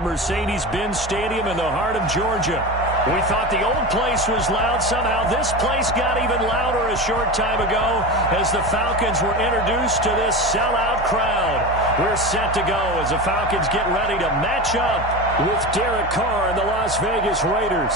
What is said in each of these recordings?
Mercedes-Benz Stadium in the heart of Georgia. We thought the old place was loud. Somehow this place got even louder a short time ago as the Falcons were introduced to this sellout crowd. We're set to go as the Falcons get ready to match up with Derek Carr and the Las Vegas Raiders.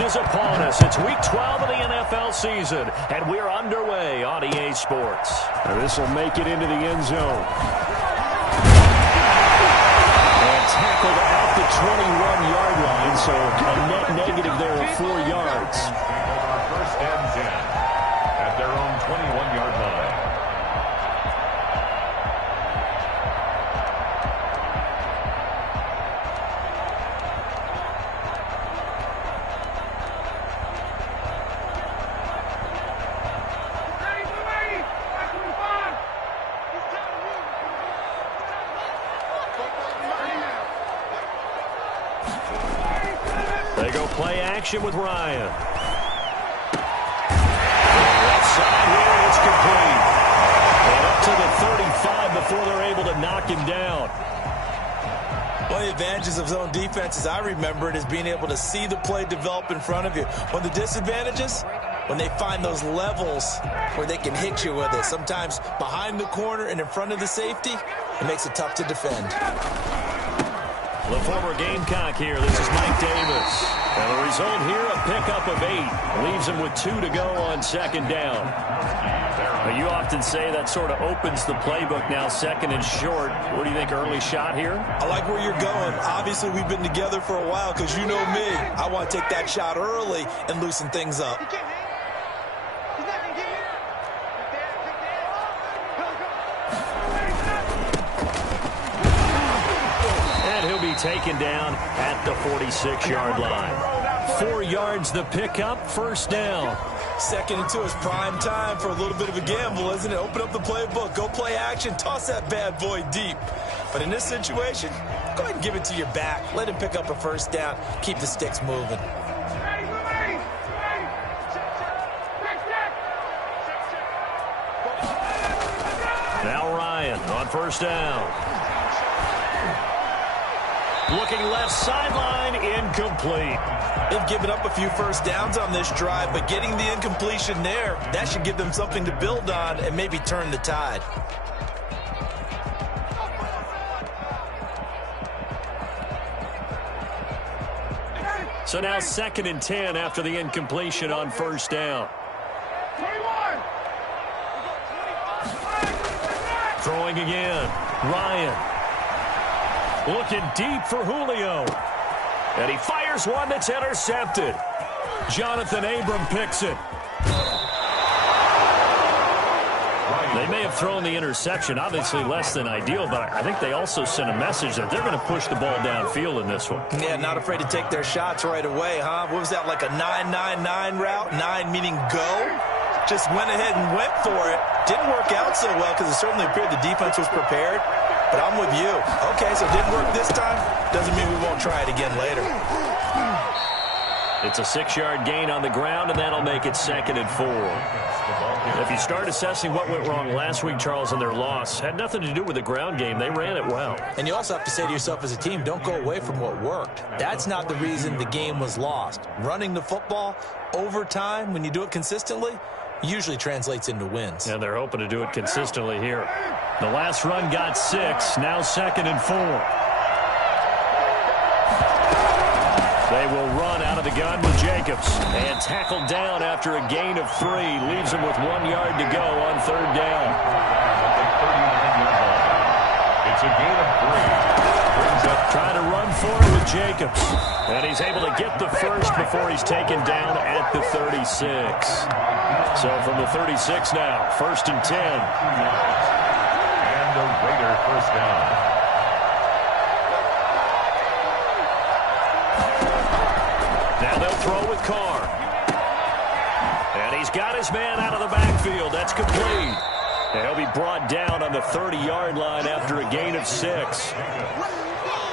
Is upon us. It's week 12 of the NFL season, and we're underway on EA Sports. This will make it into the end zone. And tackled at the 21-yard line, so a net negative there of 4 yards. First and 10 at their own 21-yard line. Play action with Ryan. Left side here, it's complete. And up to the 35 before they're able to knock him down. One of the advantages of zone defense, as I remember it, is being able to see the play develop in front of you. One of the disadvantages, when they find those levels where they can hit you with it, sometimes behind the corner and in front of the safety, it makes it tough to defend. The former Gamecock here. This is Mike Davis. And the result here, a pickup of 8. Leaves him with 2 to go on second down. Now, you often say that sort of opens the playbook now, second and short. What do you think, early shot here? I like where you're going. Obviously, we've been together for a while because you know me. I want to take that shot early and loosen things up. Taken down at the 46-yard line. 4 yards the pickup, first down. Second and 2 is prime time for a little bit of a gamble, isn't it? Open up the playbook, go play action, toss that bad boy deep. But in this situation, go ahead and give it to your back. Let him pick up a first down. Keep the sticks moving. Now Ryan on first down. Looking left sideline, incomplete. They've given up a few first downs on this drive, but getting the incompletion there, that should give them something to build on and maybe turn the tide. So now second and 10 after the incompletion on first down. Throwing again, Ryan. Looking deep for Julio. And he fires one that's intercepted. Jonathan Abram picks it. They may have thrown the interception, obviously less than ideal, but I think they also sent a message that they're going to push the ball downfield in this one. Yeah, not afraid to take their shots right away, huh? What was that, like a 9-9-9 route? 9 meaning go? Just went ahead and went for it. Didn't work out so well because it certainly appeared the defense was prepared. But I'm with you. Okay, so it didn't work this time. Doesn't mean we won't try it again later. It's a 6-yard gain on the ground, and that'll make it second and 4. If you start assessing what went wrong last week, Charles, in their loss, had nothing to do with the ground game. They ran it well. And you also have to say to yourself as a team, don't go away from what worked. That's not the reason the game was lost. Running the football over time, when you do it consistently, usually translates into wins. And they're hoping to do it consistently here. The last run got 6, now second and 4. They will run out of the gun with Jacobs. And tackled down after a gain of 3. Leaves him with 1 yard to go on third down. It's a gain of 3. Brings up trying to run for it with Jacobs. And he's able to get the first before he's taken down at the 36. So from the 36 now, first and 10. And and a Raider first down. Now they'll throw with Carr. And he's got his man out of the backfield. That's complete. And he'll be brought down on the 30-yard line after a gain of 6.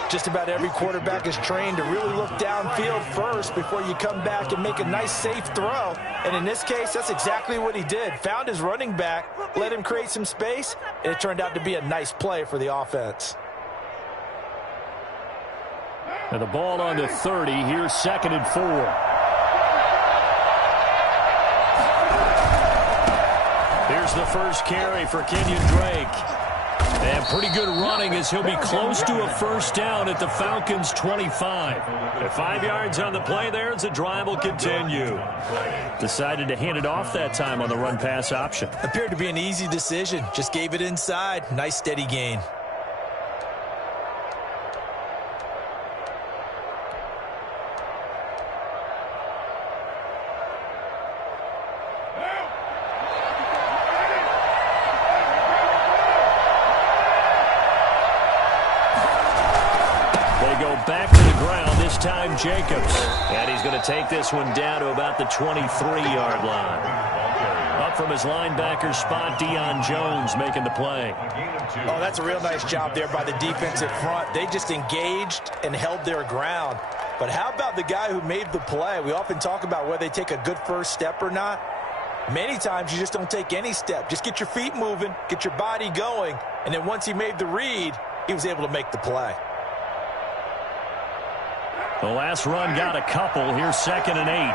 Just about every quarterback is trained to really look downfield first before you come back and make a nice, safe throw. And in this case, that's exactly what he did. Found his running back, let him create some space, and it turned out to be a nice play for the offense. And the ball on the 30. Here's 2nd and 4. Here's the first carry for Kenyon Drake. And pretty good running as he'll be close to a first down at the Falcons' 25. At 5 yards on the play there as the drive will continue. Decided to hand it off that time on the run-pass option. Appeared to be an easy decision. Just gave it inside. Nice steady gain. Back to the ground, this time Jacobs. And he's going to take this one down to about the 23-yard line. Up from his linebacker spot, Deion Jones making the play. Oh, that's a real nice job there by the defensive front. They just engaged and held their ground. But how about the guy who made the play? We often talk about whether they take a good first step or not. Many times you just don't take any step. Just get your feet moving, get your body going, and then once he made the read, he was able to make the play. The last run got a couple. Here's 2nd and 8.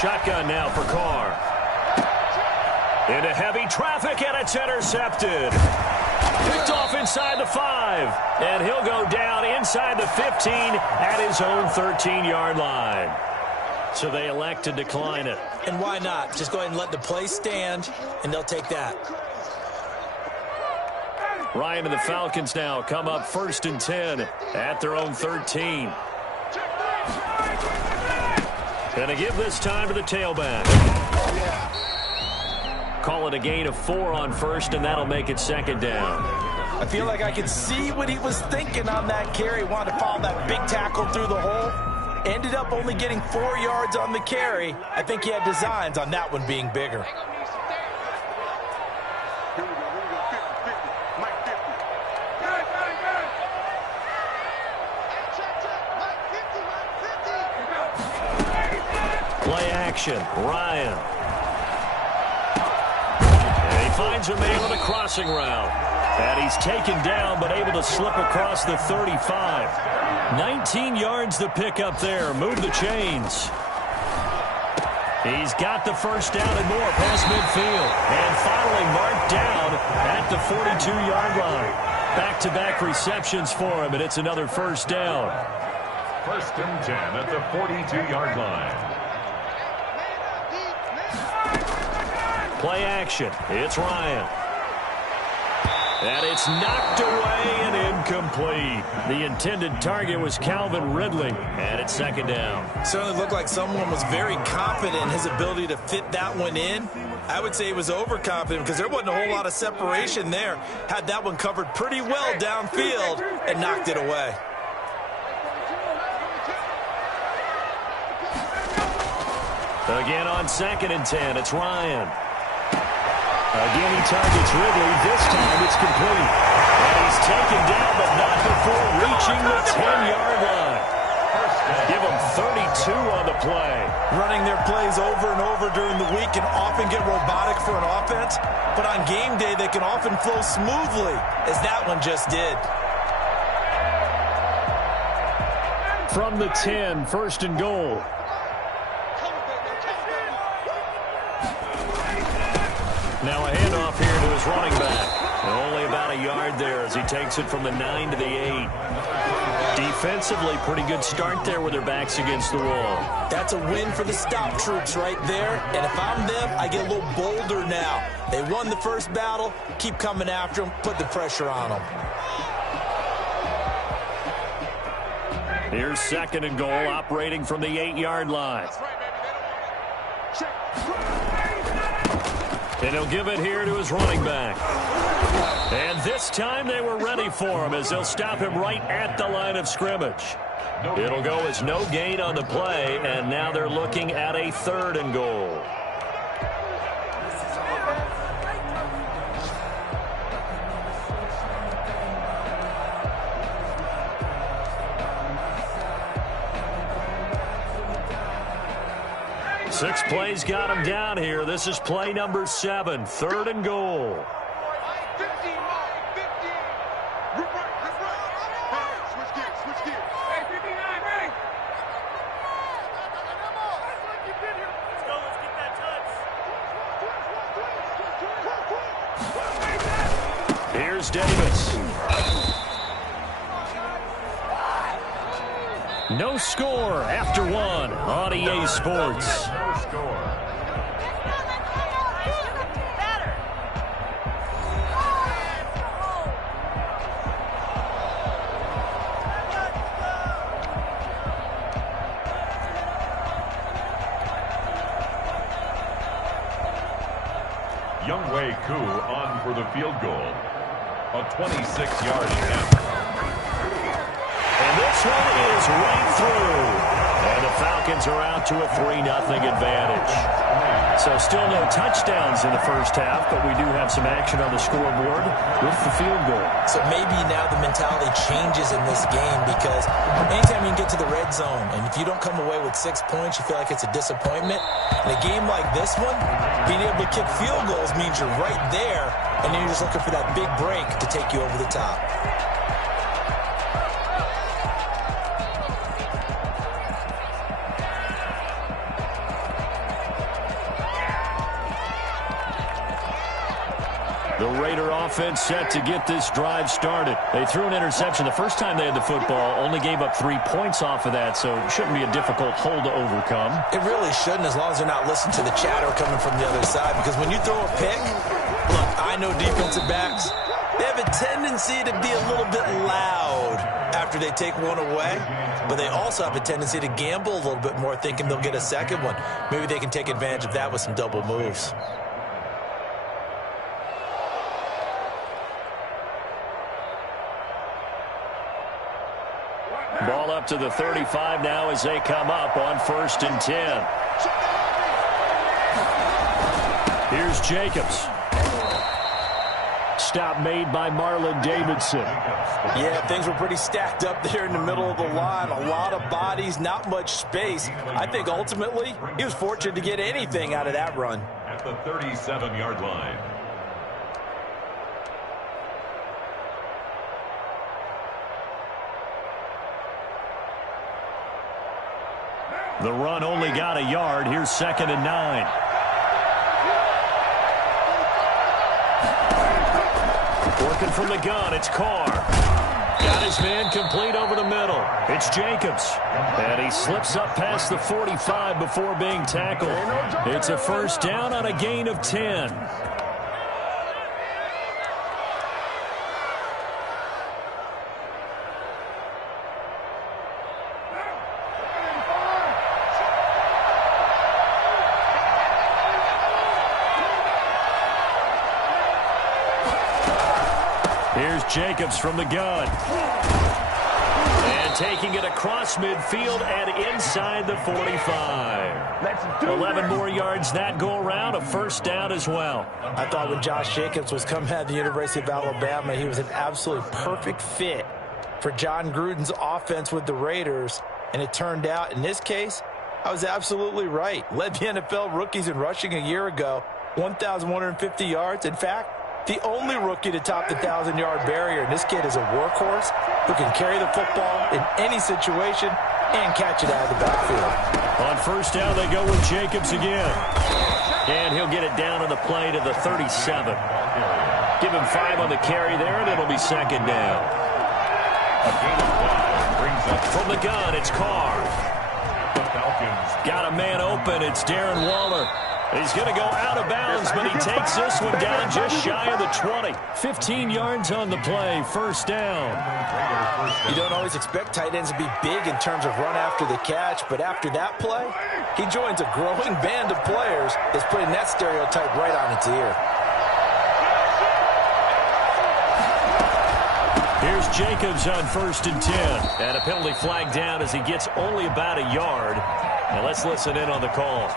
Shotgun now for Carr. Into heavy traffic, and it's intercepted. Picked off inside the 5. And he'll go down inside the 15 at his own 13-yard line. So they elect to decline it. And why not? Just go ahead and let the play stand, and they'll take that. Ryan and the Falcons now come up 1st and 10 at their own 13. Gonna give this time to the tailback. Call it a gain of 4 on 1st, and that'll make it 2nd down. I feel like I could see what he was thinking on that carry. Wanted to follow that big tackle through the hole. Ended up only getting 4 yards on the carry. I think he had designs on that one being bigger. Play action, Ryan. And he finds a man on a crossing route. And he's taken down, but able to slip across the 35. 19 yards to pick up there. Move the chains. He's got the first down and more past midfield. And finally marked down at the 42-yard line. Back-to-back receptions for him, and it's another first down. 1st and 10 at the 42-yard line. Play action. It's Ryan. And it's knocked away and incomplete. The intended target was Calvin Ridley. And it's 2nd down. Certainly looked like someone was very confident in his ability to fit that one in. I would say he was overconfident because there wasn't a whole lot of separation there. Had that one covered pretty well downfield and knocked it away. Again on 2nd and 10, it's Ryan. Again, he targets Ridley. This time it's complete. And he's taken down, but not before reaching the 10-yard line. Give him 32 on the play. Running their plays over and over during the week can often get robotic for an offense, but on game day they can often flow smoothly, as that one just did. From the 10, 1st and goal. Now a handoff here to his running back. And only about a yard there as he takes it from the 9 to the 8. Defensively, pretty good start there with their backs against the wall. That's a win for the stop troops right there. And if I'm them, I get a little bolder now. They won the first battle. Keep coming after them. Put the pressure on them. Here's 2nd and goal, operating from the 8-yard line. And he'll give it here to his running back. And this time they were ready for him as they'll stop him right at the line of scrimmage. It'll go as no gain on the play, and now they're looking at a 3rd and goal. Six plays got him down here. This is play number 7, 3rd and goal. Here's Davis. No score after 1 on EA Sports. No score. Younghoe Koo on for the field goal. A 26-yard attempt. And this one is right through. And the Falcons are out to a 3-0 advantage. So still no touchdowns in the first half, but we do have some action on the scoreboard with the field goal. So maybe now the mentality changes in this game because anytime you can get to the red zone, and if you don't come away with 6 points, you feel like it's a disappointment. In a game like this one, being able to kick field goals means you're right there, and then you're just looking for that big break to take you over the top. The Raider offense set to get this drive started. They threw an interception the first time they had the football, only gave up 3 points off of that, so it shouldn't be a difficult hole to overcome. It really shouldn't, as long as they're not listening to the chatter coming from the other side, because when you throw a pick, look, I know defensive backs, they have a tendency to be a little bit loud after they take one away, but they also have a tendency to gamble a little bit more, thinking they'll get a second one. Maybe they can take advantage of that with some double moves. Ball up to the 35 now as they come up on 1st and 10. Here's Jacobs. Stop made by Marlon Davidson. Yeah, things were pretty stacked up there in the middle of the line. A lot of bodies, not much space. I think ultimately he was fortunate to get anything out of that run. At the 37-yard line. The run only got a yard. Here's 2nd and 9. Working from the gun, it's Carr. Got his man complete over the middle. It's Jacobs. And he slips up past the 45 before being tackled. It's a 1st down on a gain of 10. Here's Jacobs from the gun. And taking it across midfield and inside the 45. 11 more yards that go around, a 1st down as well. I thought when Josh Jacobs was coming out of the University of Alabama, he was an absolutely perfect fit for John Gruden's offense with the Raiders. And it turned out, in this case, I was absolutely right. Led the NFL rookies in rushing a year ago, 1,150 yards. In fact, the only rookie to top the 1,000-yard barrier. And this kid is a workhorse who can carry the football in any situation and catch it out of the backfield. On 1st down, they go with Jacobs again. And he'll get it down on the play to the 37. Give him 5 on the carry there, and it'll be 2nd down. From the gun, it's Carr. Got a man open. It's Darren Waller. He's going to go out of bounds, but he takes this one down just shy of the 20. 15 yards on the play, first down. You don't always expect tight ends to be big in terms of run after the catch, but after that play, he joins a growing band of players that's putting that stereotype right on its ear. Here's Jacobs on 1st and 10. And a penalty flag down as he gets only about a yard. Now let's listen in on the call.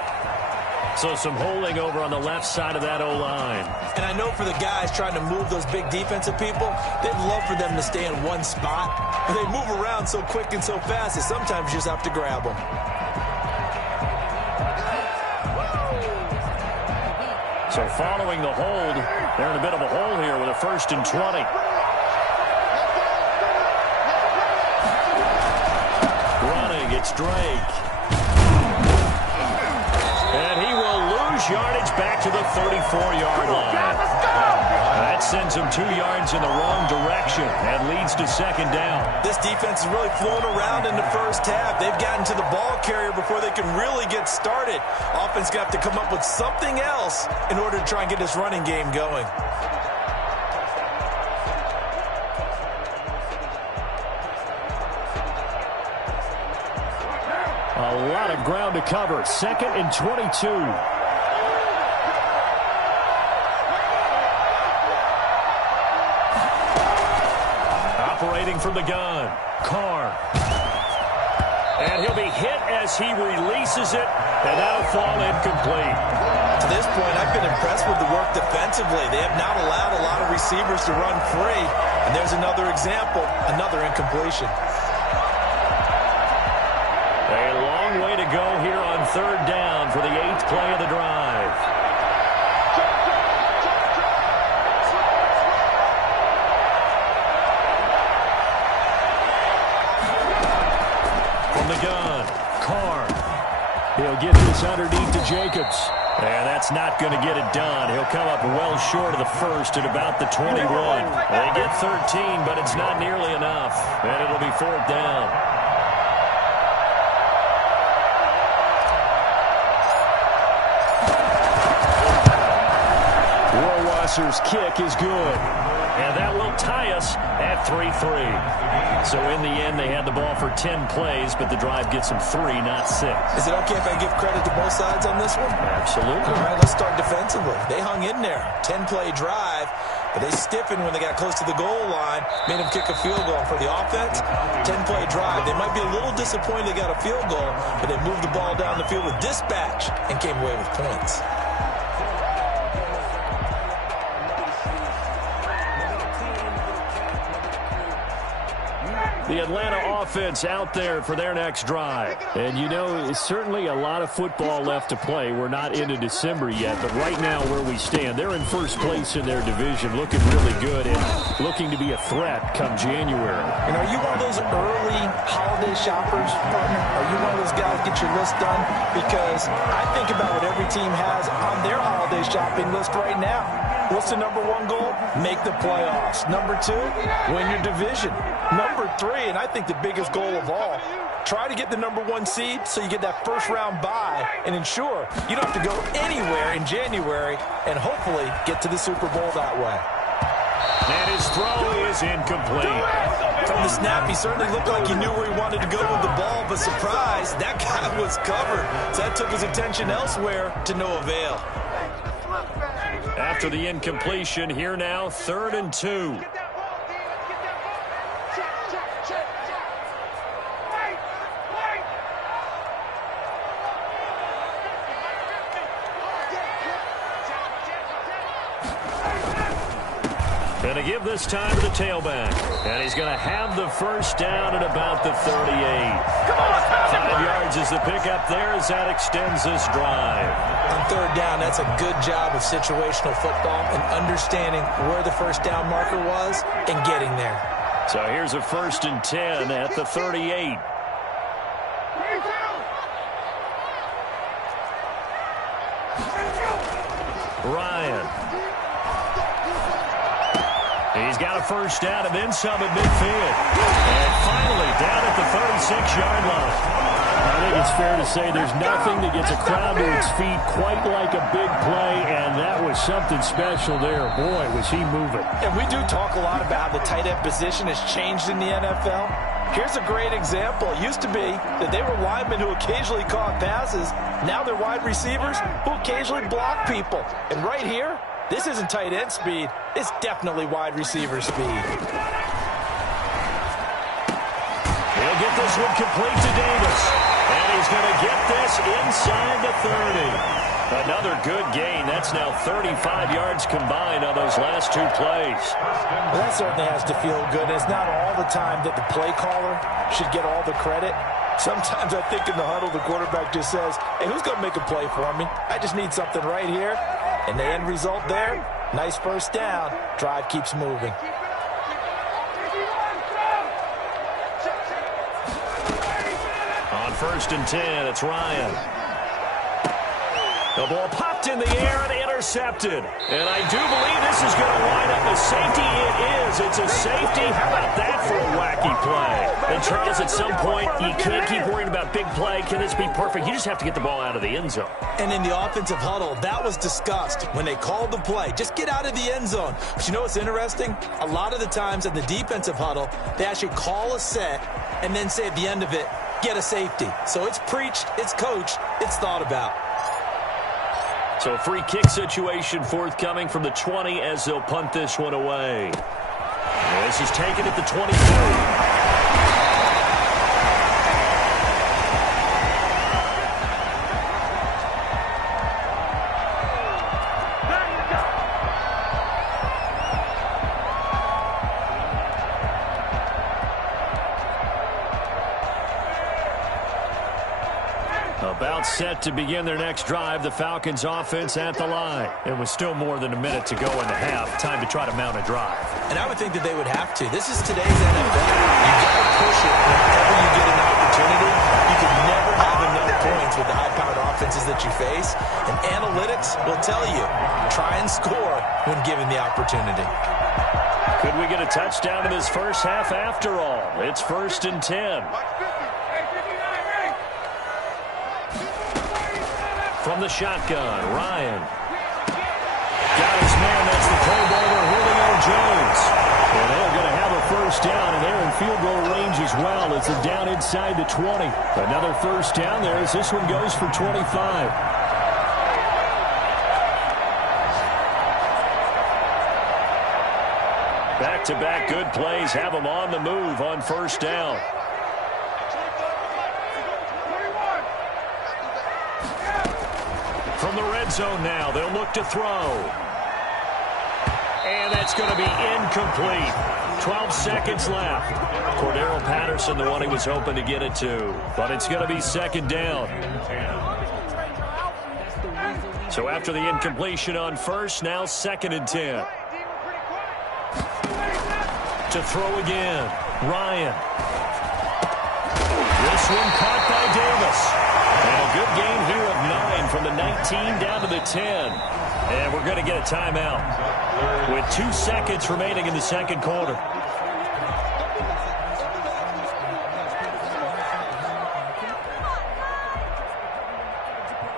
So some holding over on the left side of that O-line. And I know for the guys trying to move those big defensive people, they'd love for them to stay in one spot. But they move around so quick and so fast that sometimes you just have to grab them. So following the hold, they're in a bit of a hole here with a 1st and 20. Running, it's Drake. And he will lose yardage back to the 34-yard line. That sends him 2 yards in the wrong direction and leads to 2nd down. This defense is really flown around in the first half. They've gotten to the ball carrier before they can really get started. Offense got to come up with something else in order to try and get this running game going. A lot of ground to cover. 2nd and 22. Operating from the gun. Carr. And he'll be hit as he releases it, and that'll fall incomplete. To this point, I've been impressed with the work defensively. They have not allowed a lot of receivers to run free. And there's another example, another incompletion. A long way to go here on 3rd down for the 8th play of the drive. From the gun, Carr. He'll get this underneath to Jacobs. And that's not going to get it done. He'll come up well short of the 1st at about the 21. They get 13, but it's not nearly enough. And it'll be 4th down. Rohrwasser's kick is good. And that will tie us at 3-3. So in the end, they had the ball for 10 plays, but the drive gets them 3, not 6. Is it okay if I give credit to both sides on this one? Absolutely. All right, let's start defensively. They hung in there. 10-play drive, but they stiffened when they got close to the goal line, made them kick a field goal. For the offense, 10-play drive. They might be a little disappointed they got a field goal, but they moved the ball down the field with dispatch and came away with points. The Atlanta offense out there for their next drive. And, you know, it's certainly a lot of football left to play. We're not into December yet, but right now where we stand, they're in 1st place in their division, looking really good and looking to be a threat come January. And are you one of those early holiday shoppers, partner? Are you one of those guys get your list done? Because I think about what every team has on their holiday shopping list right now. What's the #1 goal? Make the playoffs. #2, win your division. #3, and I think the biggest goal of all, try to get the #1 seed so you get that first-round bye and ensure you don't have to go anywhere in January and hopefully get to the Super Bowl that way. And his throw is incomplete. From the snap, he certainly looked like he knew where he wanted to go with the ball, but surprise, that guy was covered. So that took his attention elsewhere to no avail. After the incompletion, here now, 3rd and 2. Going to give this time to the tailback. And he's going to have the first down at about the 38. 5 yards is the pickup there as that extends this drive. On 3rd down, that's a good job of situational football and understanding where the first down marker was and getting there. So here's a 1st and 10 at the 38. Ryan. He's got a first down and then some at midfield. And finally down at the 36-yard line. I think it's fair to say there's nothing that gets a crowd to its feet quite like a big play, and that was something special there. Boy, was he moving. And we do talk a lot about how the tight end position has changed in the NFL. Here's a great example. It used to be that they were linemen who occasionally caught passes. Now they're wide receivers who occasionally block people. And right here, this isn't tight end speed. It's definitely wide receiver speed. He'll get this one complete to Davis. And he's going to get this inside the 30. Another good gain. That's now 35 yards combined on those last two plays. Well, that certainly has to feel good. It's not all the time that the play caller should get all the credit. Sometimes I think in the huddle, the quarterback just says, hey, who's going to make a play for me? I just need something right here. And the end result there, nice first down. Drive keeps moving. On 1st and 10, it's Ryan. The ball popped in the air and intercepted. And I do believe this is going to wind up a safety. It is. It's a safety. How about that for a wacky play? And Charles, at some point, you can't keep worrying about big play. Can this be perfect? You just have to get the ball out of the end zone. And in the offensive huddle, that was discussed when they called the play. Just get out of the end zone. But you know what's interesting? A lot of the times in the defensive huddle, they actually call a set and then say at the end of it, get a safety. So it's preached, it's coached, it's thought about. So a free kick situation forthcoming from the 20 as they'll punt this one away. This is taken at the 23. About set to begin their next drive, the Falcons offense at the line. It was still more than a minute to go in the half. Time to try to mount a drive. And I would think that they would have to. This is today's NFL. You got to push it whenever you get an opportunity. You can never have enough points with the high-powered offenses that you face. And analytics will tell you, try and score when given the opportunity. Could we get a touchdown in this first half after all? It's 1st and 10. From the shotgun, Ryan. Got his man, that's the Pro Bowler, Julio Jones. And they're going to have a first down, and they're in field goal range as well as they're down inside the 20. Another first down there as this one goes for 25. Back-to-back good plays have them on the move on first down. From the red zone now, they'll look to throw. And that's going to be incomplete. 12 seconds left. Cordero Patterson, the one he was hoping to get it to. But it's going to be 2nd down. So after the incompletion on first, now 2nd and 10. To throw again, Ryan. This one caught by Davis. And a good gain here of 9 from the 19 down to the 10. And we're going to get a timeout with 2 seconds remaining in the second quarter.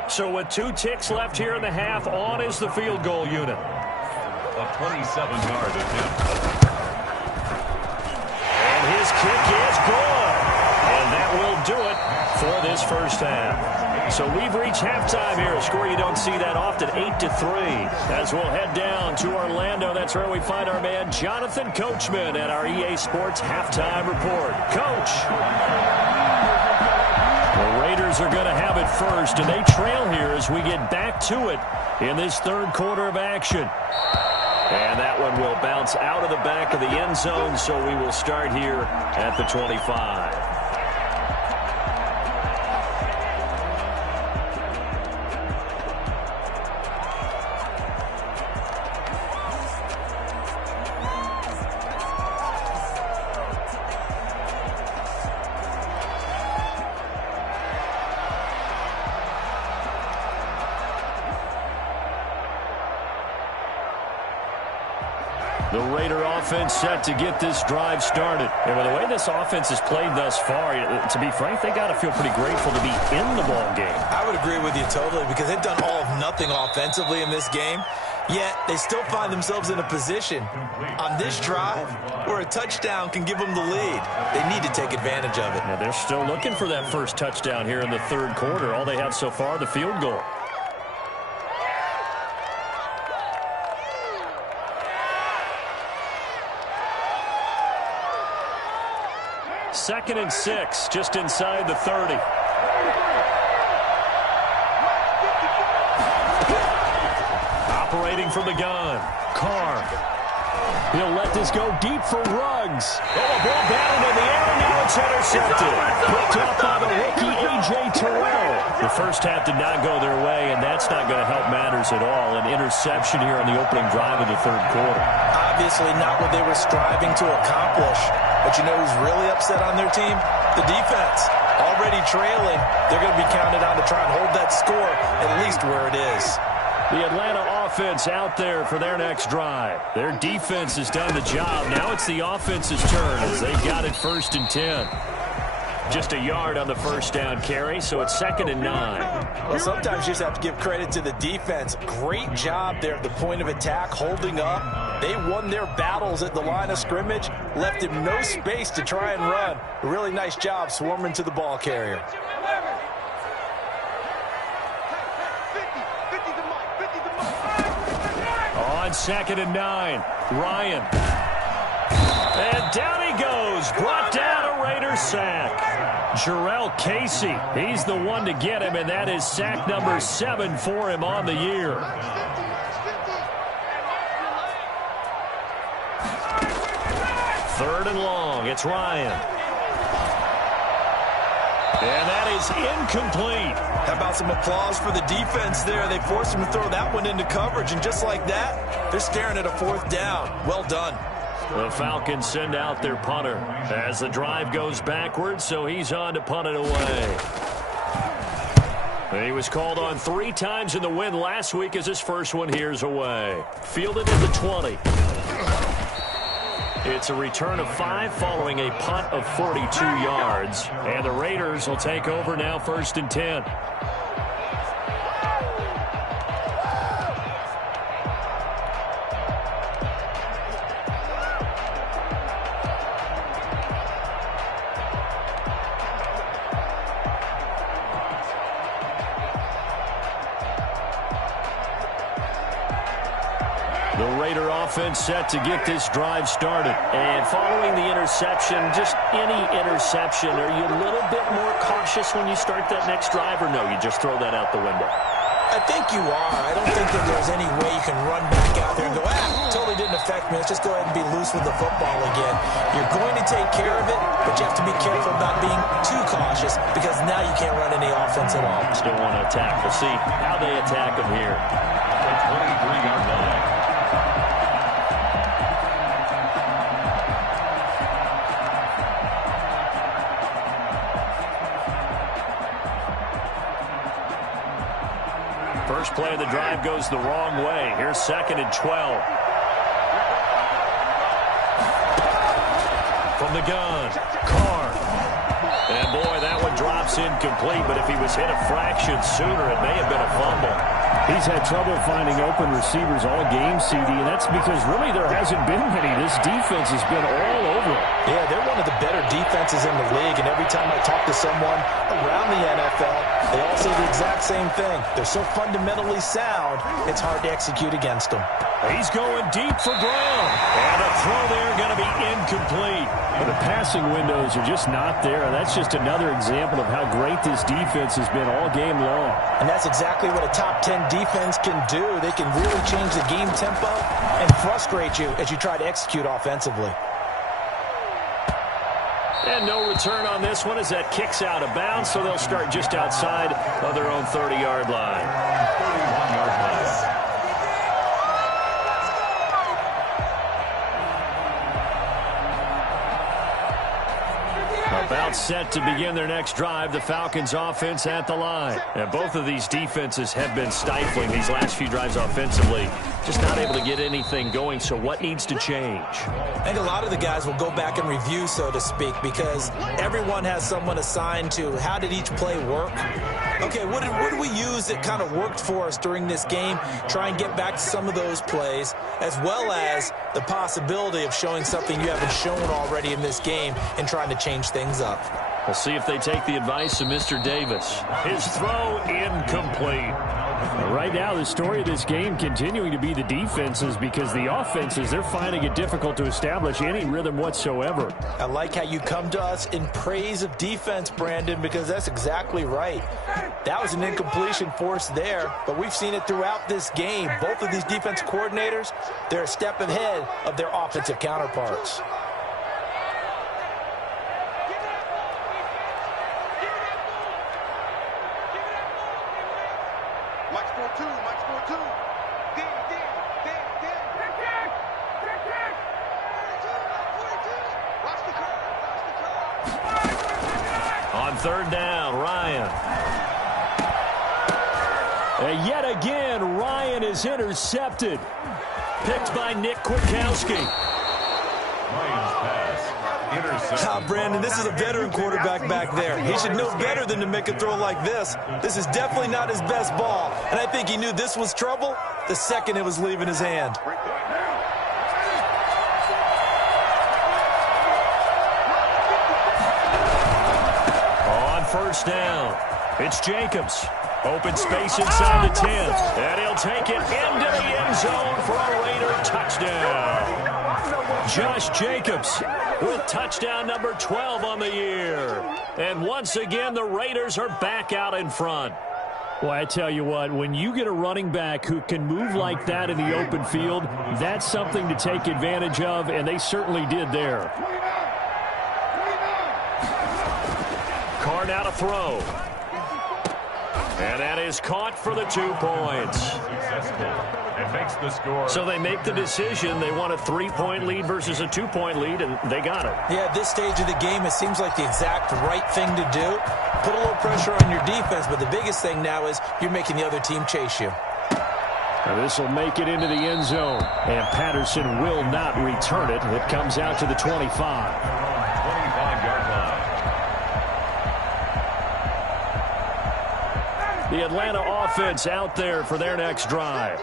So with 2 ticks left here in the half, on is the field goal unit. A 27-yard attempt. And his kick is good. And that will do it for this first half. So we've reached halftime here, a score you don't see that often, 8-3. As we'll head down to Orlando, that's where we find our man Jonathan Coachman at our EA Sports Halftime Report. Coach. The Raiders are going to have it first, and they trail here as we get back to it in this third quarter of action. And that one will bounce out of the back of the end zone, so we will start here at the 25. The Raider offense set to get this drive started. And with the way this offense has played thus far, to be frank, they got to feel pretty grateful to be in the ball game. I would agree with you totally because they've done all of nothing offensively in this game, yet they still find themselves in a position on this drive where a touchdown can give them the lead. They need to take advantage of it. Now they're still looking for that first touchdown here in the third quarter. All they have so far, the field goal. Second and 6, just inside the 30. Operating from the gun, Carr. He'll let this go deep for Ruggs. Oh, a ball batted in the air, and now it's intercepted. Picked up by the rookie, A.J. Terrell. The first half did not go their way, and that's not going to help matters at all. An interception here on the opening drive of the third quarter. Obviously not what they were striving to accomplish. But you know who's really upset on their team? The defense. Already trailing, they're going to be counted on to try and hold that score at least where it is. The Atlanta offense out there for their next drive. Their defense has done the job. Now it's the offense's turn as they've got it first and 10. Just a yard on the first down carry, so it's second and 9. Well, sometimes you just have to give credit to the defense. Great job there at the point of attack, holding up. They won their battles at the line of scrimmage, left him no space to try and run. A really nice job swarming to the ball carrier. On second and 9, Ryan. And down he goes, brought down a Raider sack. Jarrell Casey, he's the one to get him, and that is sack number 7 for him on the year. Third and long, it's Ryan. And that is incomplete. How about some applause for the defense there? They forced him to throw that one into coverage, and just like that, they're staring at a fourth down. Well done. The Falcons send out their punter as the drive goes backwards, so he's on to punt it away. He was called on 3 times in the win last week as his first one here's away. Fielded at the 20. It's a return of 5 following a punt of 42 yards. And the Raiders will take over now first and 10. The Raider offense set to get this drive started. And following the interception, just any interception, are you a little bit more cautious when you start that next drive, or no, you just throw that out the window? I think you are. I don't think that there's any way you can run back out there and go, totally didn't affect me. Let's just go ahead and be loose with the football again. You're going to take care of it, but you have to be careful about being too cautious because now you can't run any offense at all. Still want to attack. We'll see how they attack them here. The 23-yard line. First play of the drive goes the wrong way. Here's second and 12. From the gun, Carr. And boy, that one drops incomplete, but if he was hit a fraction sooner, it may have been a fumble. He's had trouble finding open receivers all game, CD, and that's because really there hasn't been many. This defense has been all over it. Yeah, they're one of the better defenses in the league, and every time I talk to someone around the NFL, they all say the exact same thing. They're so fundamentally sound, it's hard to execute against them. He's going deep for Brown. And a throw there going to be incomplete. Well, the passing windows are just not there. That's just another example of how great this defense has been all game long. And that's exactly what a top 10 defense can do. They can really change the game tempo and frustrate you as you try to execute offensively. And no return on this one as that kicks out of bounds, so they'll start just outside of their own 30-yard line. 31-yard line. About set to begin their next drive, the Falcons offense at the line. And both of these defenses have been stifling these last few drives offensively. Just not able to get anything going, so what needs to change? I think a lot of the guys will go back and review, so to speak, because everyone has someone assigned to how did each play work. Okay, what did we use that kind of worked for us during this game? Try and get back to some of those plays, as well as the possibility of showing something you haven't shown already in this game and trying to change things up. We'll see if they take the advice of Mr. Davis. His throw incomplete. Right now, the story of this game continuing to be the defenses, because the offenses, they're finding it difficult to establish any rhythm whatsoever. I like how you come to us in praise of defense, Brandon, because that's exactly right. That was an incompletion forced there, but we've seen it throughout this game. Both of these defense coordinators, they're a step ahead of their offensive counterparts. On third down, Ryan. And yet again, Ryan is intercepted. Picked by Nick Kwiatkowski. Brandon, this is a veteran quarterback back there. He should know better than to make a throw like this. This is definitely not his best ball, and I think he knew this was trouble the second it was leaving his hand. On first down, it's Jacobs. Open space inside the 10. And he'll take it into the end zone for a Raider touchdown. Josh Jacobs with touchdown number 12 on the year. And once again, the Raiders are back out in front. Well, I tell you what, when you get a running back who can move like that in the open field, that's something to take advantage of, and they certainly did there. Carr now to throw. And that is caught for the 2 points. It makes the score. So they make the decision. They want a 3-point lead versus a 2-point lead, and they got it. Yeah, at this stage of the game, it seems like the exact right thing to do. Put a little pressure on your defense, but the biggest thing now is you're making the other team chase you. Now this will make it into the end zone, and Patterson will not return it. It comes out to the 25. 25-yard line. The Atlanta offense out there for their next drive.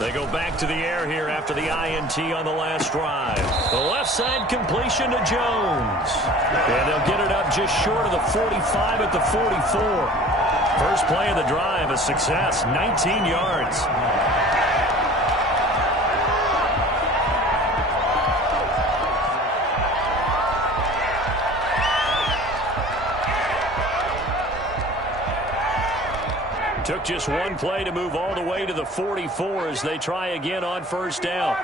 They go back to the air here after the INT on the last drive. The left side completion to Jones. And they'll get it up just short of the 45 at the 44. First play of the drive, a success, 19 yards. Took just one play to move all the way to the 44 as they try again on first down.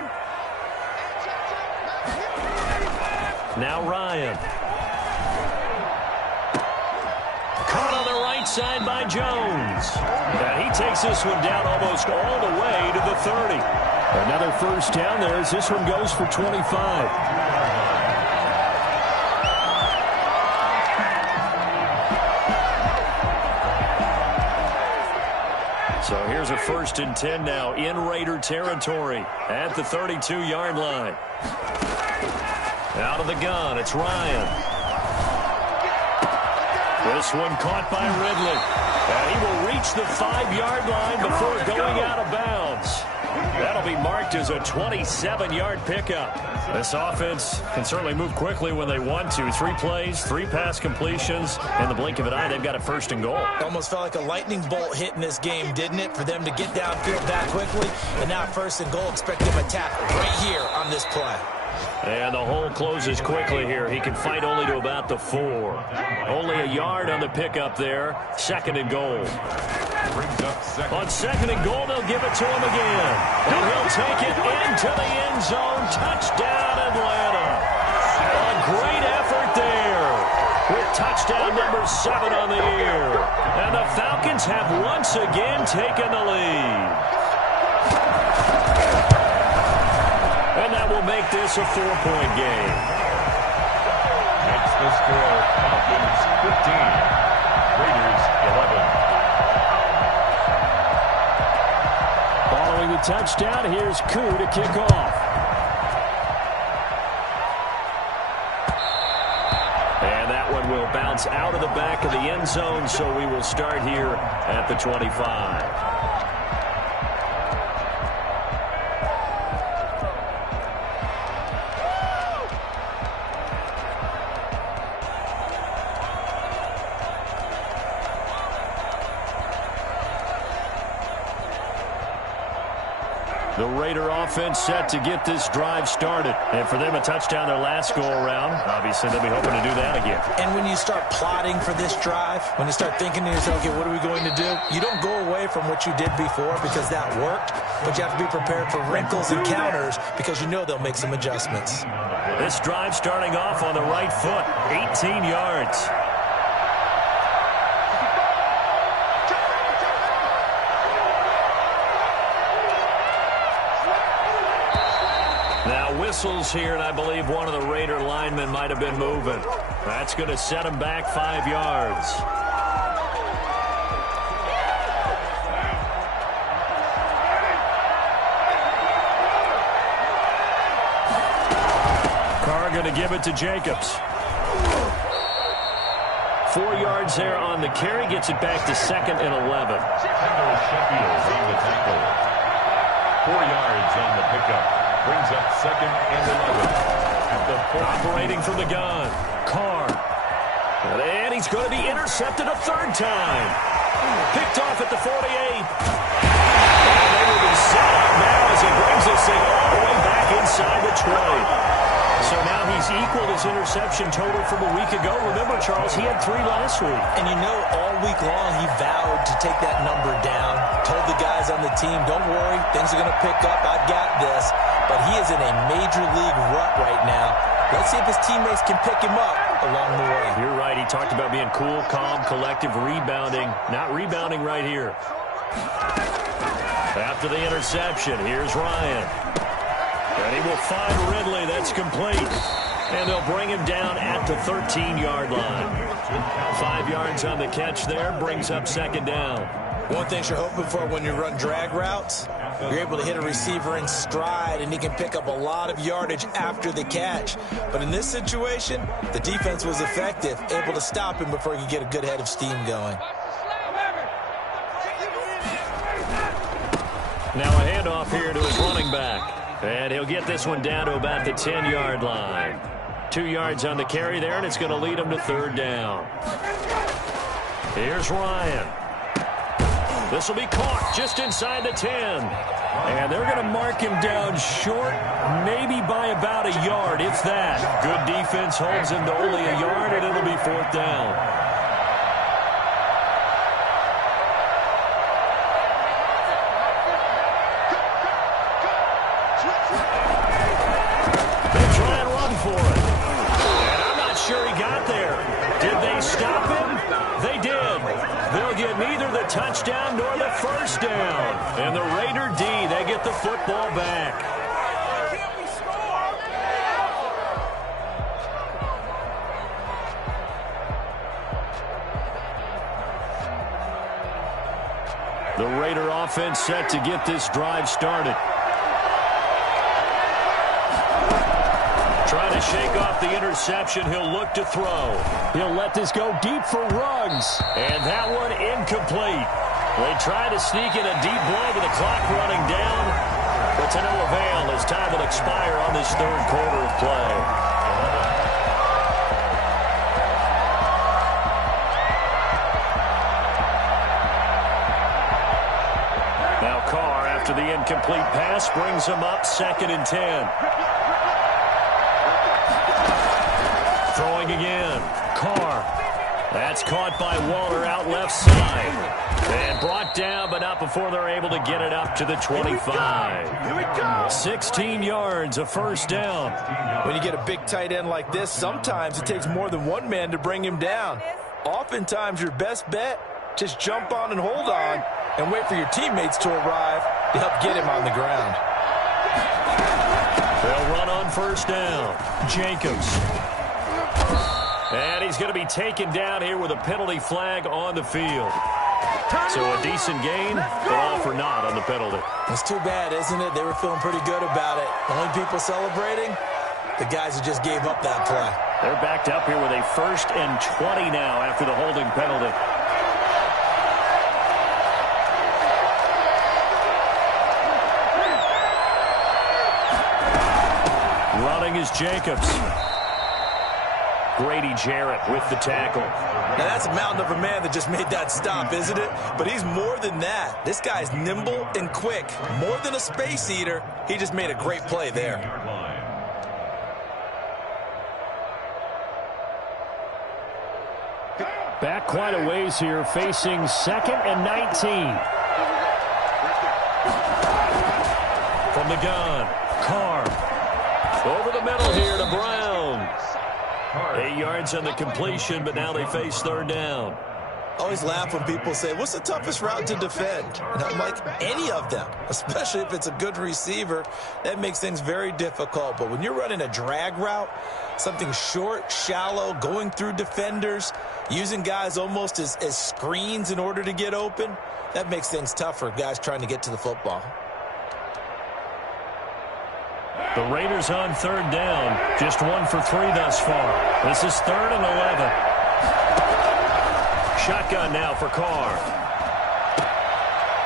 Now Ryan. Caught on the right side by Jones. And he takes this one down almost all the way to the 30. Another first down there as this one goes for 25. So here's a 1st and 10 now in Raider territory at the 32-yard line. Out of the gun, it's Ryan. This one caught by Ridley. And he will reach the 5-yard line before going out of bounds. That'll be marked as a 27-yard pickup. This offense can certainly move quickly when they want to. 3 plays, 3 pass completions. In the blink of an eye, they've got a 1st and goal. Almost felt like a lightning bolt hit in this game, didn't it? For them to get downfield that quickly. And now 1st and goal, expect them to tap right here on this play. And the hole closes quickly here. He can fight only to about the 4. Only a yard on the pickup there. 2nd and goal. On 2nd and goal, they'll give it to him again. And he'll take it into the end zone. Touchdown, Atlanta. A great effort there with touchdown number 7 on the year. And the Falcons have once again taken the lead. And that will make this a 4-point game. Makes the score Falcons 15, Raiders 11. Following the touchdown, here's Koo to kick off. And that one will bounce out of the back of the end zone, so we will start here at the 25. The Raider offense set to get this drive started. And for them, a touchdown their last go-around. Obviously, they'll be hoping to do that again. And when you start plotting for this drive, when you start thinking to yourself, okay, what are we going to do? You don't go away from what you did before because that worked, but you have to be prepared for wrinkles and counters because you know they'll make some adjustments. This drive starting off on the right foot, 18 yards. Now whistles here, and I believe one of the Raider linemen might have been moving. That's going to set him back 5 yards. Carr going to give it to Jacobs. 4 yards there on the carry, gets it back to 2nd and 11. Sheffield on the tackle. 4 yards on the pickup. Brings up 2nd and 11. At the operating from the gun. Carr. And he's going to be intercepted a 3rd time. Picked off at the 48. And they will be set up now as he brings this thing all the way back inside the 20. So now he's equaled his interception total from a week ago. Remember, Charles, he had 3 last week. And you know, all week long he vowed to take that number down. Told the guys on the team, don't worry, things are going to pick up. I've got this. But he is in a major league rut right now. Let's see if his teammates can pick him up along the way. You're right. He talked about being cool, calm, collective, rebounding. Not rebounding right here. After the interception, here's Ryan. And he will find Ridley. That's complete. And they'll bring him down at the 13-yard line. 5 yards on the catch there. Brings up 2nd down. One thing you're hoping for when you run drag routes, you're able to hit a receiver in stride, and he can pick up a lot of yardage after the catch. But in this situation, the defense was effective, able to stop him before he could get a good head of steam going. Now a handoff here to his running back. And he'll get this one down to about the 10-yard line. 2 yards on the carry there, and it's going to lead him to 3rd down. Here's Ryan. This will be caught just inside the 10. And they're going to mark him down short, maybe by about a yard, if that. Good defense holds him to only a yard, and it'll be 4th down. They try and run for it. And I'm not sure he got there. Did they stop him? They did. They'll get neither the touchdown nor the 1st down. And the Raider D, they get the football back. The Raider offense set to get this drive started. Trying to shake off the interception. He'll look to throw. He'll let this go deep for Ruggs. And that one incomplete. They try to sneak in a deep blow with the clock running down. But to no avail as time will expire on this 3rd quarter of play. Now Carr, after the incomplete pass, brings him up 2nd and 10. Throwing again. Carr. That's caught by Waller out left side. And brought down, but not before they're able to get it up to the 25. 16 yards, a first down. When you get a big tight end like this, sometimes it takes more than one man to bring him down. Oftentimes, your best bet, just jump on and hold on and wait for your teammates to arrive to help get him on the ground. They'll run on first down. Jacobs. And he's going to be taken down here with a penalty flag on the field. So a decent gain, but all for naught on the penalty. It's too bad, isn't it? They were feeling pretty good about it. Only people celebrating, the guys who just gave up that play. They're backed up here with a 1st and 20 now after the holding penalty. Running is Jacobs. Grady Jarrett with the tackle. Now, that's a mountain of a man that just made that stop, isn't it? But he's more than that. This guy's nimble and quick. More than a space eater. He just made a great play there. Back quite a ways here, facing 2nd and 19. From the gun, Carr. Over the middle here to Brown. 8 yards on the completion, but now they face 3rd down. I always laugh when people say, what's the toughest route to defend? And I'm like, any of them, especially if it's a good receiver. That makes things very difficult. But when you're running a drag route, something short, shallow, going through defenders, using guys almost as screens in order to get open, that makes things tougher, guys trying to get to the football. The Raiders on 3rd down. Just 1 for 3 thus far. This is 3rd and 11. Shotgun now for Carr.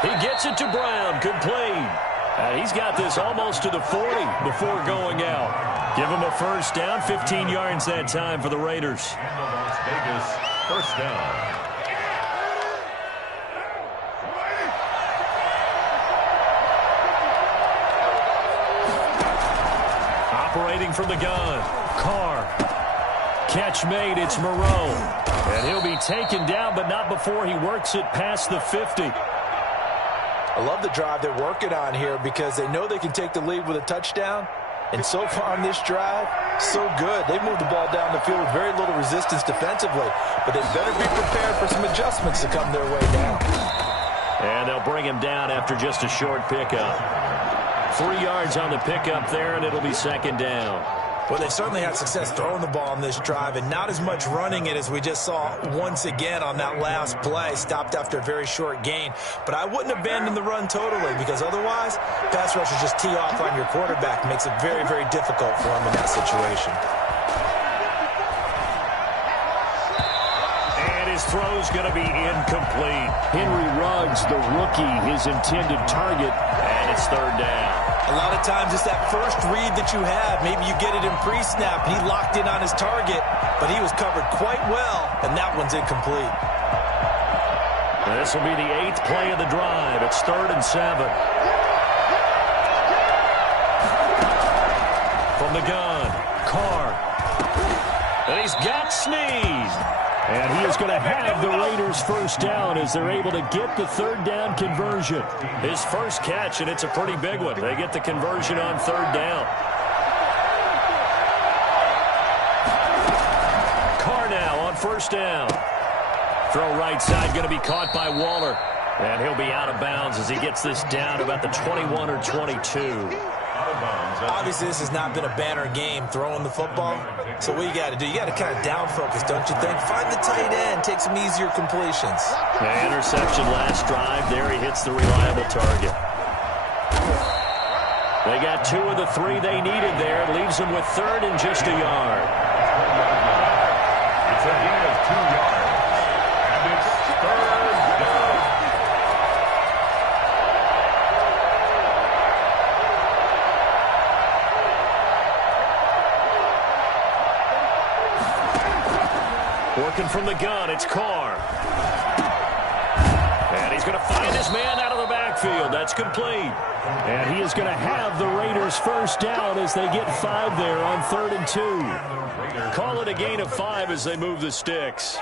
He gets it to Brown. Complete. He's got this almost to the 40 before going out. Give him a first down. 15 yards that time for the Raiders. And the Las Vegas first down. Operating from the gun. Carr. Catch made. It's Moreau. And he'll be taken down, but not before he works it past the 50. I love the drive they're working on here because they know they can take the lead with a touchdown. And so far on this drive, so good. They moved the ball down the field with very little resistance defensively. But they better be prepared for some adjustments to come their way down. And they'll bring him down after just a short pickup. 3 yards on the pickup there, and it'll be 2nd down. Well, they certainly had success throwing the ball on this drive and not as much running it as we just saw once again on that last play. Stopped after a very short gain. But I wouldn't abandon the run totally because otherwise, pass rushers just tee off on your quarterback. Makes it very, very difficult for him in that situation. And his throw's going to be incomplete. Henry Ruggs, the rookie, his intended target. And it's 3rd down. A lot of times it's that first read that you have. Maybe you get it in pre-snap. He locked in on his target, but he was covered quite well, and that one's incomplete. This will be the 8th play of the drive. It's 3rd and 7. From the gun, Carr. And he's got Snead. And he is going to have the Raiders first down as they're able to get the 3rd down conversion. His first catch, and it's a pretty big one. They get the conversion on 3rd down. Carr now on first down. Throw right side going to be caught by Waller. And he'll be out of bounds as he gets this down about the 21 or 22. Obviously, this has not been a banner game throwing the football. So what you got to do, you got to kind of down focus, don't you think? Find the tight end, take some easier completions. The interception last drive. There he hits the reliable target. They got 2 of the 3 they needed there. It leaves them with 3rd and just a yard. It's a gain of 2 yards. And it's 3rd down. Working from the gun, it's Carr. And he's going to find his man out of the backfield. That's complete. And he is going to have the Raiders first down as they get 5 there on 3rd and 2. Call it a gain of 5 as they move the sticks.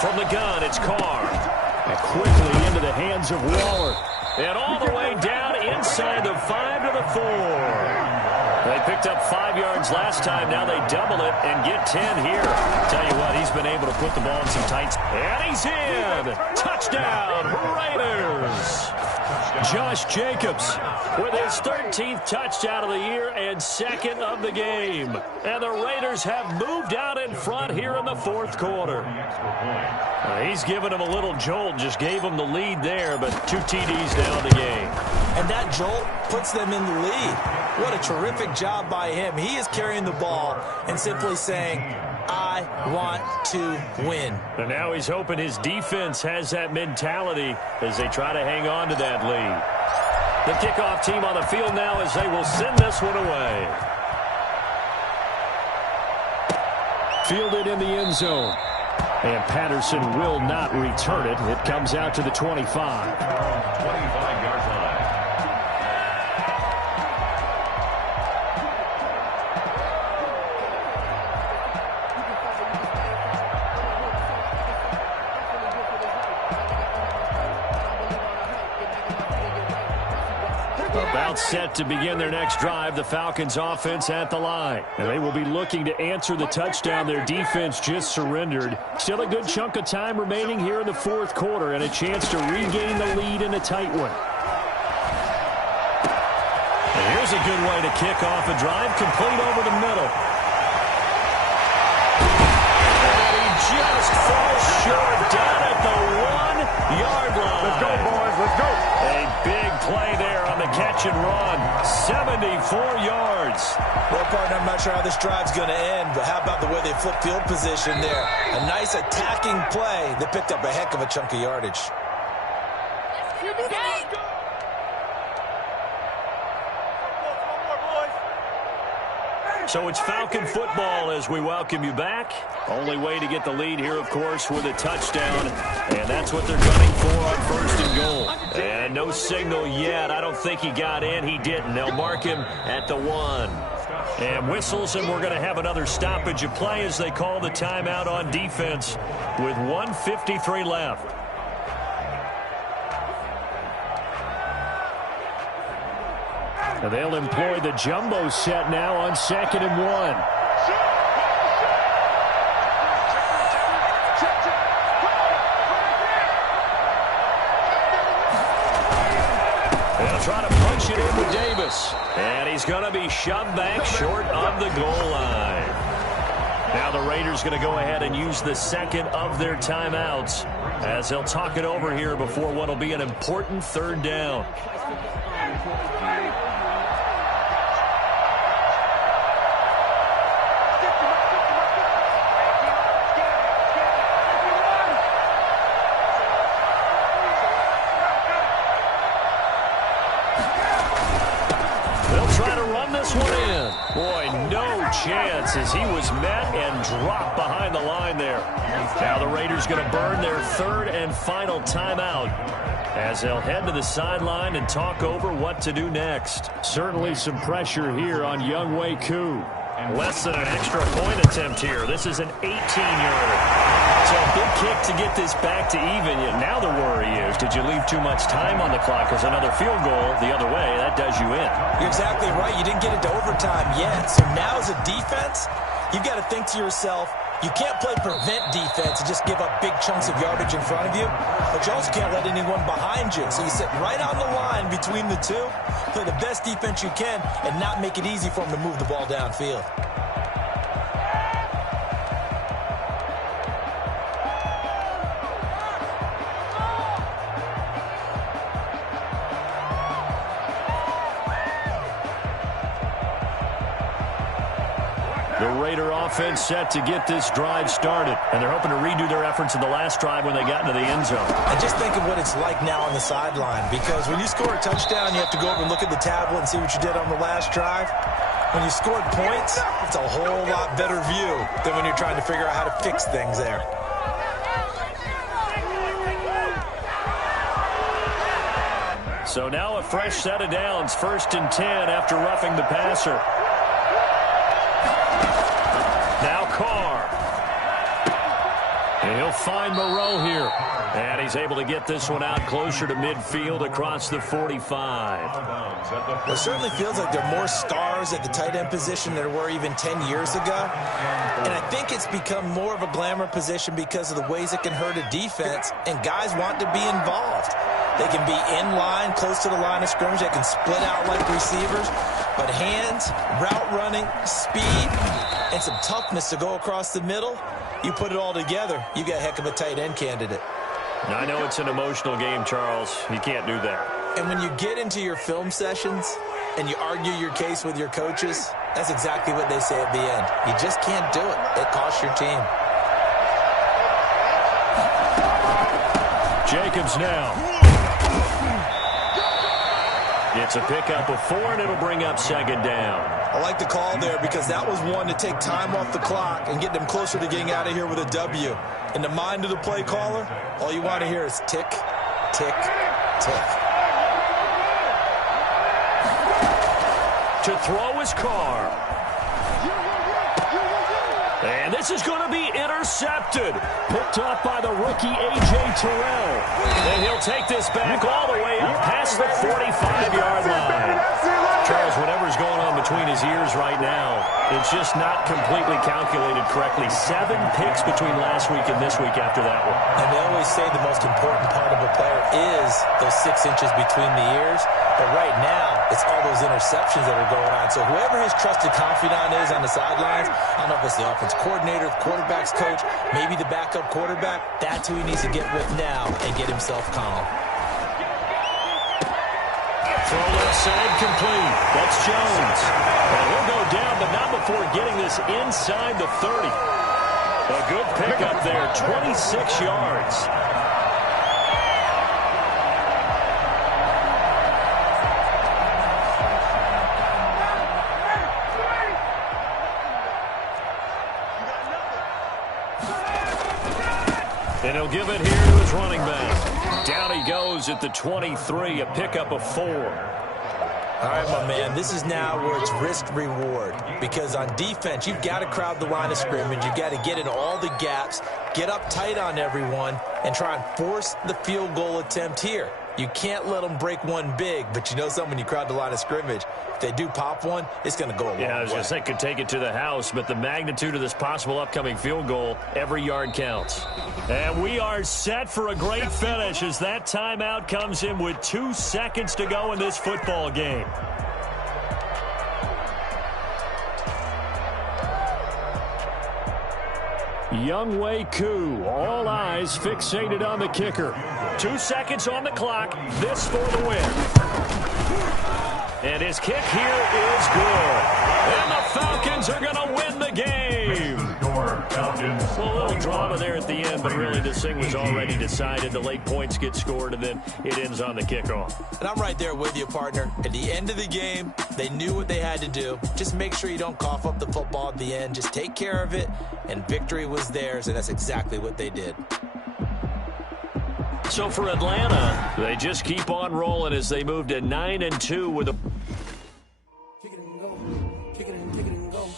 From the gun, it's Carr. And quickly into the hands of Waller. And all the way down inside the 5 to the 4. They picked up 5 yards last time. Now they double it and get 10 here. Tell you what, he's been able to put the ball in some tight. And he's in. Touchdown, Raiders. Josh Jacobs with his 13th touchdown of the year and second of the game. And the Raiders have moved out in front here in the fourth quarter. He's given him a little jolt, just gave him the lead there, but 2 TDs now in the game. And that jolt puts them in the lead. What a terrific job by him. He is carrying the ball and simply saying, I want to win. And now he's hoping his defense has that mentality as they try to hang on to that lead. The kickoff team on the field now as they will send this one away. Fielded in the end zone. And Patterson will not return it. It comes out to the 25. 25-yard line. About set to begin their next drive, the Falcons offense at the line. And they will be looking to answer the touchdown their defense just surrendered. Still a good chunk of time remaining here in the fourth quarter and a chance to regain the lead in a tight one. And here's a good way to kick off a drive, complete over the middle. And he just falls short down at the 1-yard line. Let's go, boys. Let's go. A big play there on the catch and run. 74 yards. Well, partner, I'm not sure how this drive's going to end, but how about the way they flip field position there? A nice attacking play that picked up a heck of a chunk of yardage. So it's Falcon football as we welcome you back. Only way to get the lead here, of course, with a touchdown. And that's what they're gunning for on first and goal. And no signal yet. I don't think he got in. He didn't. They'll mark him at the 1. And whistles, and we're going to have another stoppage of play as they call the timeout on defense with 1:53 left. And they'll employ the jumbo set now on 2nd and 1. They'll try to punch it in with Davis. And he's going to be shoved back short of the goal line. Now the Raiders going to go ahead and use the second of their timeouts as they'll talk it over here before what will be an important 3rd down. Chance as he was met and dropped behind the line there. Now the Raiders going to burn their 3rd and final timeout as they'll head to the sideline and talk over what to do next. Certainly some pressure here on Younghoe Koo. Less than an extra point attempt here. This is an 18-yarder. So a big kick to get this back to even. Now the worry is, did you leave too much time on the clock? Because another field goal the other way, that does you in. You're exactly right. You didn't get it to overtime yet. So now as a defense, you've got to think to yourself, you can't play prevent defense and just give up big chunks of yardage in front of you, but you also can't let anyone behind you. So you sit right on the line between the two, play the best defense you can, and not make it easy for them to move the ball downfield. The Raider offense set to get this drive started. And they're hoping to redo their efforts in the last drive when they got into the end zone. And just think of what it's like now on the sideline. Because when you score a touchdown, you have to go over and look at the tablet and see what you did on the last drive. When you scored points, it's a whole lot better view than when you're trying to figure out how to fix things there. So now a fresh set of downs. 1st and 10 after roughing the passer. Now Carr. And he'll find Moreau here. And he's able to get this one out closer to midfield across the 45. Well, it certainly feels like there are more stars at the tight end position than there were even 10 years ago. And I think it's become more of a glamour position because of the ways it can hurt a defense, and guys want to be involved. They can be in line, close to the line of scrimmage. They can split out like receivers. But hands, route running, speed, and some toughness to go across the middle, you put it all together, you got a heck of a tight end candidate. I know it's an emotional game, Charles. You can't do that. And when you get into your film sessions and you argue your case with your coaches, that's exactly what they say at the end. You just can't do it. It costs your team. Jacobs now. It's a pickup of 4, and it'll bring up second down. I like the call there because that was one to take time off the clock and get them closer to getting out of here with a W. In the mind of the play caller, all you want to hear is tick, tick, tick. To throw his car. And this is going to be intercepted. Picked up by the rookie A.J. Terrell. And he'll take this back all the way up past the 45-yard line. Charles, whatever's going on between his ears right now, it's just not completely calculated correctly. 7 picks between last week and this week after that one. And they always say the most important part of a player is those 6 inches between the ears. But right now, it's all those interceptions that are going on. So whoever his trusted confidant is on the sidelines, I don't know if it's the offense coordinator, the quarterback's coach, maybe the backup quarterback, that's who he needs to get with now and get himself calm. Throw left side complete. That's Jones. And he'll go down, but not before getting this inside the 30. A good pickup there, 26 yards. And he'll give it here to his running back. Down he goes at the 23, a pickup of 4. All right, my man, this is now where it's risk-reward. Because on defense, you've got to crowd the line of scrimmage. You've got to get in all the gaps, get up tight on everyone, and try and force the field goal attempt here. You can't let them break one big, but you know something, when you crowd the line of scrimmage, if they do pop one, it's going to go a long way. Yeah, I was going to say, could take it to the house, but the magnitude of this possible upcoming field goal, every yard counts. And we are set for a great finish as that timeout comes in with 2 seconds to go in this football game. Younghoe Koo, all eyes fixated on the kicker. 2 seconds on the clock, this for the win. And his kick here is good. And the Falcons are going to win the game. Well, a little drama there at the end, but really this thing was already decided. The late points get scored, and then it ends on the kickoff. And I'm right there with you, partner. At the end of the game, they knew what they had to do. Just make sure you don't cough up the football at the end. Just take care of it, and victory was theirs, and that's exactly what they did. So for Atlanta, they just keep on rolling as they move to 9-2 with a... Kick it and go. Kick it and go.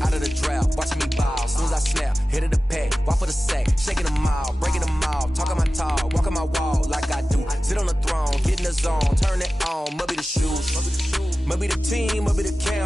Out of the drought, watching me ball. Soon as I snap, hit of the pack, walk for the sack, shaking them all, breaking them all, talking my talk, walking my wall like I do. Sit on the throne, get in the zone, turn it on, maybe the shoes, maybe the team, maybe the cat.